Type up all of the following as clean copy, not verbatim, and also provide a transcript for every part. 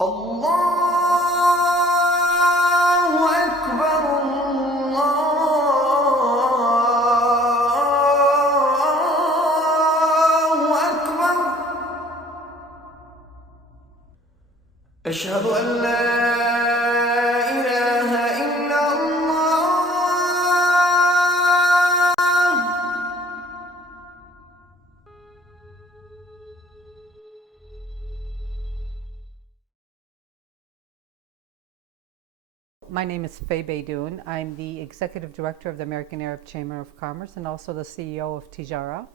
الله أكبر الله أكبر أشهد أن لا إله إلا الله. My name is Fay Beydoun. I'm the Executive Director of the American Arab Chamber of Commerce and also the CEO of Tijara.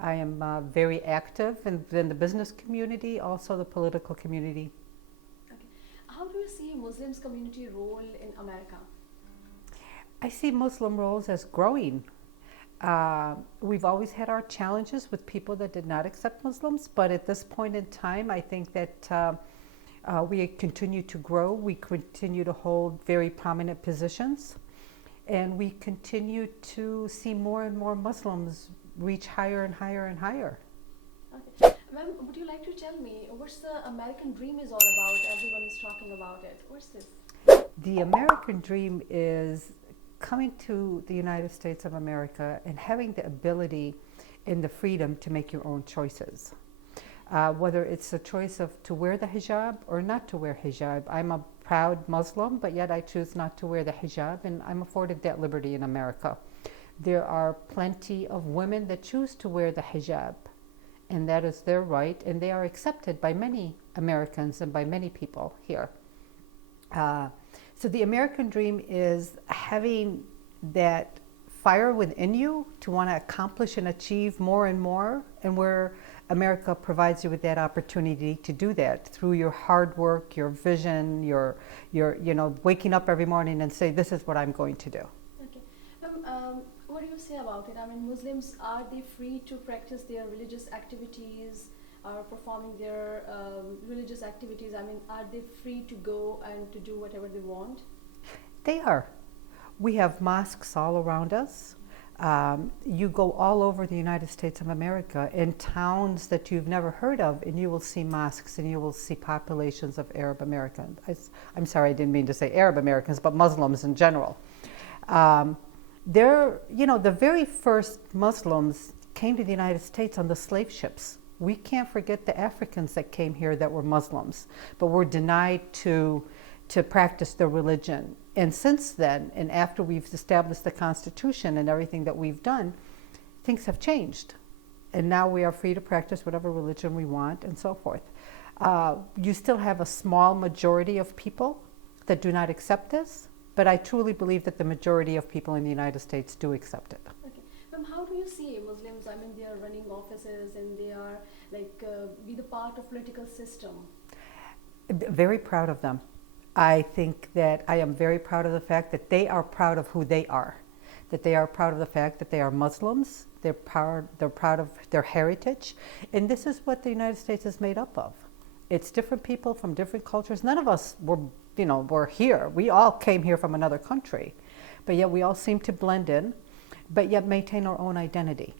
I am very active in the business community, also the political community. Okay. How do you see Muslims community role in America? I see Muslim roles as growing. We've always had our challenges with people that did not accept Muslims, but at this point in time, I think that we continue to grow, we continue to hold very prominent positions, and we continue to see more and more Muslims reach higher and higher and higher. Okay. Ma'am, would you like to tell me what's the American dream is all about? Everyone is talking about it. What's this? The American dream is coming to the United States of America and having the ability and the freedom to make your own choices. Whether it's a choice of to wear the hijab or not to wear hijab. I'm a proud Muslim, but yet I choose not to wear the hijab, and I'm afforded that liberty in America. There are plenty of women that choose to wear the hijab, and that is their right, and they are accepted by many Americans and by many people here. So the American dream is having that fire within you to want to accomplish and achieve more and more, and where America provides you with that opportunity to do that through your hard work, your vision, your waking up every morning and say, this is what I'm going to do. Okay. What do you say about it? I mean, Muslims, are they free to practice their religious activities or performing their religious activities? I mean, are they free to go and to do whatever they want? They are. We have mosques all around us. You go all over the United States of America in towns that you've never heard of, and you will see mosques and you will see populations of Arab Americans. I'm sorry, I didn't mean to say Arab Americans, but Muslims in general. The very first Muslims came to the United States on the slave ships. We can't forget the Africans that came here that were Muslims, but were denied to practice their religion. And since then, and after we've established the Constitution and everything that we've done, things have changed. And now we are free to practice whatever religion we want and so forth. You still have a small majority of people that do not accept this, but I truly believe that the majority of people in the United States do accept it. Okay. How do you see Muslims? I mean, they are running offices and they are be the part of political system. Very proud of them. I think that I am very proud of the fact that they are proud of who they are, that they are proud of the fact that they are Muslims, they're proud of their heritage, and this is what the United States is made up of. It's different people from different cultures. None of us were here. We all came here from another country, but yet we all seem to blend in, but yet maintain our own identity.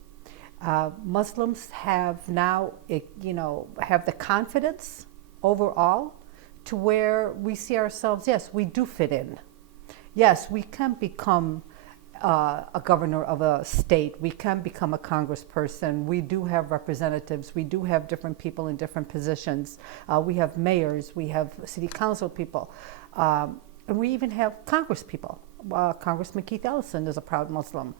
Muslims have now, have the confidence overall to where we see ourselves, yes, we do fit in. Yes, we can become a governor of a state. We can become a congressperson. We do have representatives. We do have different people in different positions. We have mayors. We have city council people. And we even have congress people. Congressman Keith Ellison is a proud Muslim.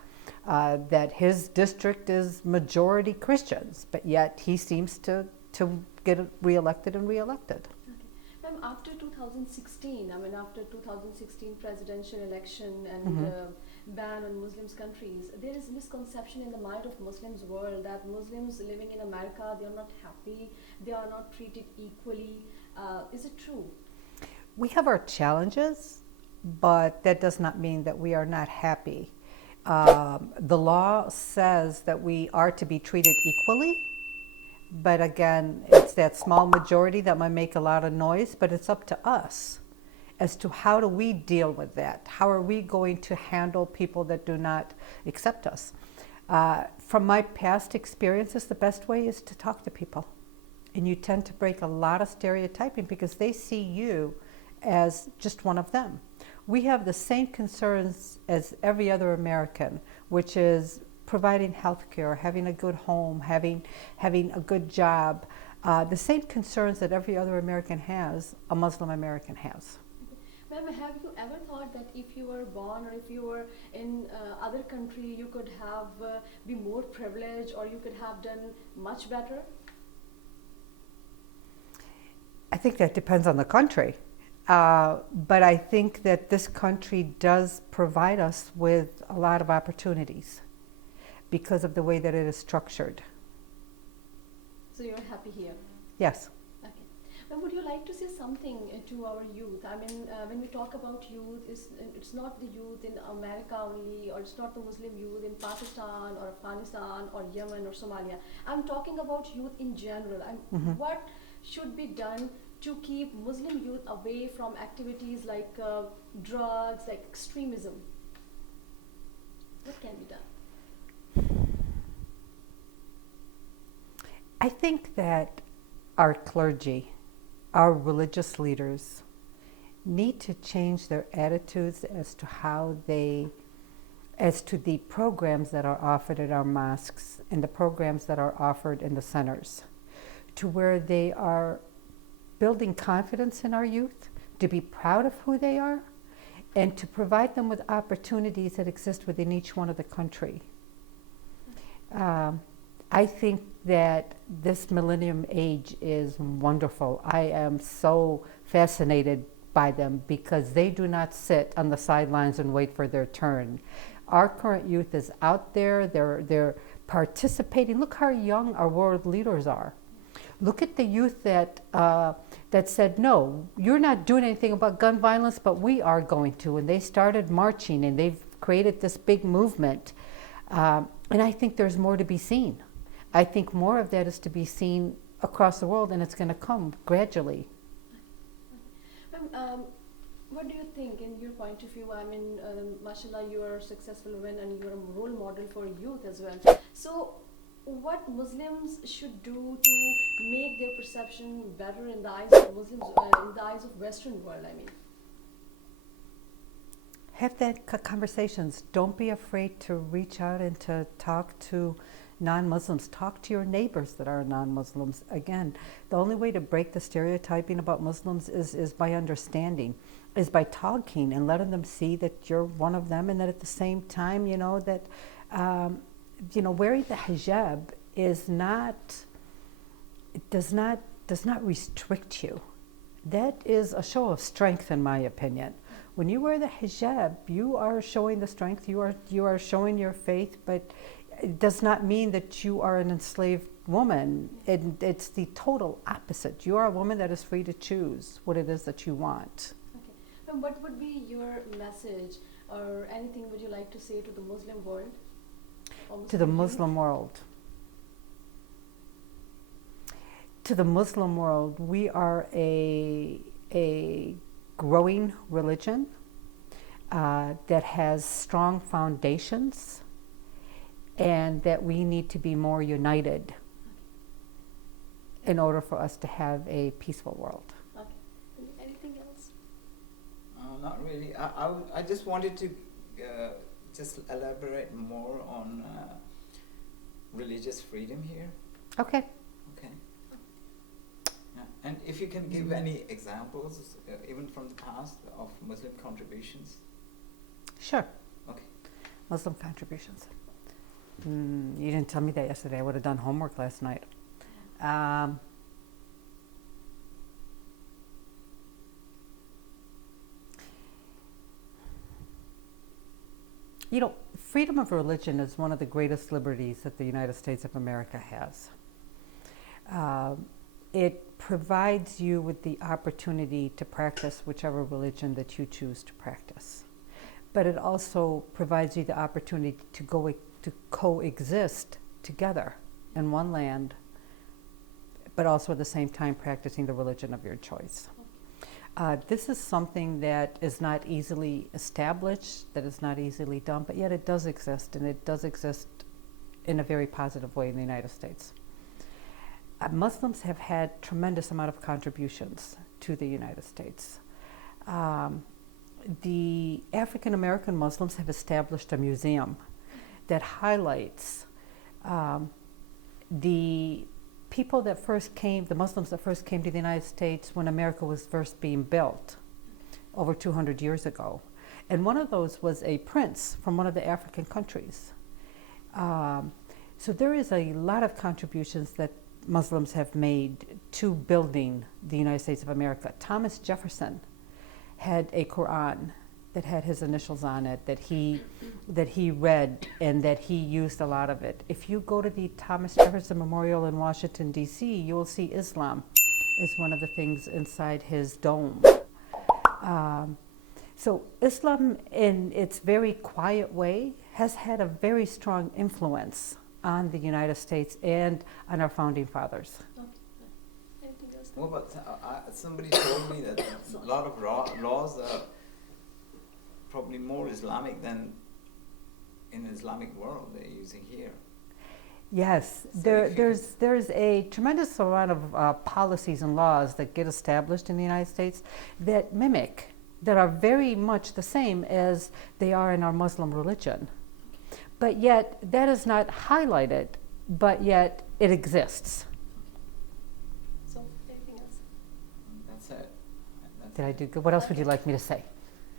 That his district is majority Christians, but yet he seems to get reelected and reelected. After 2016, after 2016 presidential election and ban on Muslims countries, there is misconception in the mind of Muslims world that Muslims living in America, they are not happy, they are not treated equally. Is it true? We have our challenges, but that does not mean that we are not happy. The law says that we are to be treated equally. But again, it's that small majority that might make a lot of noise, but it's up to us as to how do we deal with that? How are we going to handle people that do not accept us? From my past experiences, the best way is to talk to people And you tend to break a lot of stereotyping because they see you as just one of them. We have the same concerns as every other American, which is providing health care, having a good home, having a good job. The same concerns that every other American has, a Muslim American has. Ma'am, have you ever thought that if you were born or if you were in other country, you could have be more privileged or you could have done much better? I think that depends on the country. But I think that this country does provide us with a lot of opportunities because of the way that it is structured. So you're happy here? Yes. Okay. Now, would you like to say something to our youth? I mean, when we talk about youth, it's not the youth in America only, or it's not the Muslim youth in Pakistan or Afghanistan or Yemen or Somalia. I'm talking about youth in general. What should be done to keep Muslim youth away from activities like drugs, like extremism? What can be done? I think that our clergy, our religious leaders, need to change their attitudes as to the programs that are offered at our mosques and the programs that are offered in the centers, to where they are building confidence in our youth, to be proud of who they are, and to provide them with opportunities that exist within each one of the country. I think that this millennium age is wonderful. I am so fascinated by them because they do not sit on the sidelines and wait for their turn. Our current youth is out there, they're participating. Look how young our world leaders are. Look at the youth that said, no, you're not doing anything about gun violence, but we are going to. And they started marching and they've created this big movement. And I think there's more to be seen. I think more of that is to be seen across the world, and it's going to come gradually. What do you think, in your point of view? I mean, mashallah, you are a successful woman and you are a role model for youth as well. So, what Muslims should do to make their perception better in the eyes of Muslims, in the eyes of Western world? I mean, have that conversations. Don't be afraid to reach out and to talk to non-Muslims. Talk to your neighbors that are non-Muslims. Again, the only way to break the stereotyping about Muslims is by understanding, is by talking and letting them see that you're one of them, and that at the same time, that wearing the hijab does not restrict you. That is a show of strength, in my opinion. When you wear the hijab, you are showing the strength. You are showing your faith, but it does not mean that you are an enslaved woman. It's the total opposite. You are a woman that is free to choose what it is that you want. okay. And what would be your message, or anything would you like to say to the Muslim world? To the Muslim world. To the Muslim world, we are a growing religion that has strong foundations, and that we need to be more united in order for us to have a peaceful world. Okay. Anything else? Not really. I just wanted to just elaborate more on religious freedom here. Okay. Okay. Yeah. And if you can give any examples, even from the past, of Muslim contributions. Sure. Okay. Muslim contributions. You didn't tell me that yesterday. I would have done homework last night. Freedom of religion is one of the greatest liberties that the United States of America has. It provides you with the opportunity to practice whichever religion that you choose to practice. But it also provides you the opportunity to coexist together in one land, but also at the same time practicing the religion of your choice. This is something that is not easily established, that is not easily done, but yet it does exist, and it does exist in a very positive way in the United States. Muslims have had tremendous amount of contributions to the United States. The African American Muslims have established a museum that highlights the people that first came, the Muslims that first came to the United States when America was first being built over 200 years ago. And one of those was a prince from one of the African countries. So there is a lot of contributions that Muslims have made to building the United States of America. Thomas Jefferson had a Quran that had his initials on it, that he read and that he used a lot of it. If you go to the Thomas Jefferson Memorial in Washington, D.C., you will see Islam is one of the things inside his dome. So Islam, in its very quiet way, has had a very strong influence on the United States and on our founding fathers. Anything else? Well, but somebody told me that a lot of laws are probably more Islamic than in the Islamic world they're using here. Yes, So there's a tremendous amount of policies and laws that get established in the United States that mimic, that are very much the same as they are in our Muslim religion. But yet, that is not highlighted, but yet it exists. So, anything else? That's it. Did I do good? What else would you like me to say?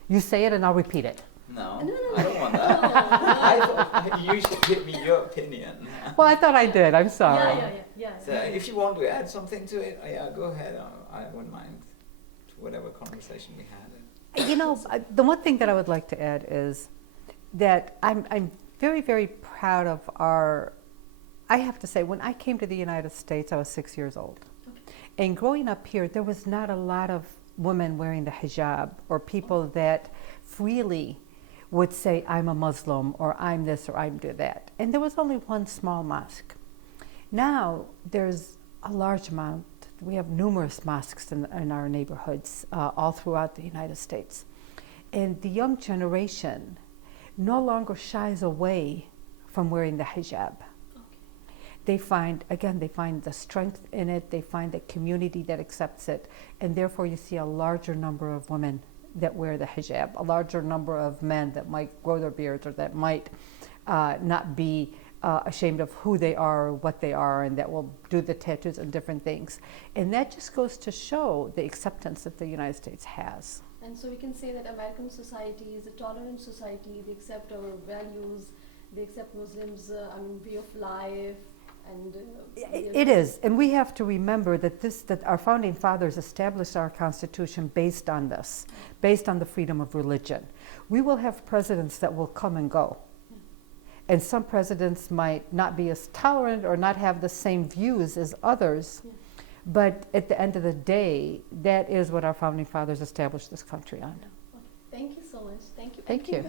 You say it and I'll repeat it. No, No. I don't want that. I thought you should give me your opinion. Well, I thought I did. I'm sorry. Yeah. So if you want to add something to it, yeah, go ahead. I wouldn't mind to whatever conversation we had. You know, the one thing that I would like to add is that I'm very, very proud of our, I have to say, when I came to the United States, I was 6 years old. Okay. And growing up here, there was not a lot of women wearing the hijab or people that freely would say, I'm a Muslim, or I'm this, or I'm that. And there was only one small mosque. Now, there's a large amount. We have numerous mosques in our neighborhoods all throughout the United States. And the young generation no longer shies away from wearing the hijab. Okay. They find the strength in it, they find the community that accepts it, and therefore you see a larger number of women that wear the hijab, a larger number of men that might grow their beards or that might not be ashamed of who they are or what they are, and that will do the tattoos and different things. And that just goes to show the acceptance that the United States has. And so we can say that American society is a tolerant society. They accept our values. They accept Muslims' way of life. And it is, and we have to remember that our founding fathers established our Constitution based on this, based on the freedom of religion. We will have presidents that will come and go, and some presidents might not be as tolerant or not have the same views as others, but at the end of the day, that is what our founding fathers established this country on. Thank you so much. Thank you. Thank you.